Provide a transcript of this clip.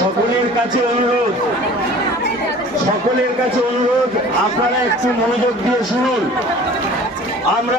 সকলের কাছে অনুরোধ। সকলের কাছে অনুরোধ আপনারা একটু মনোযোগ দিয়ে শুনুন। আমরা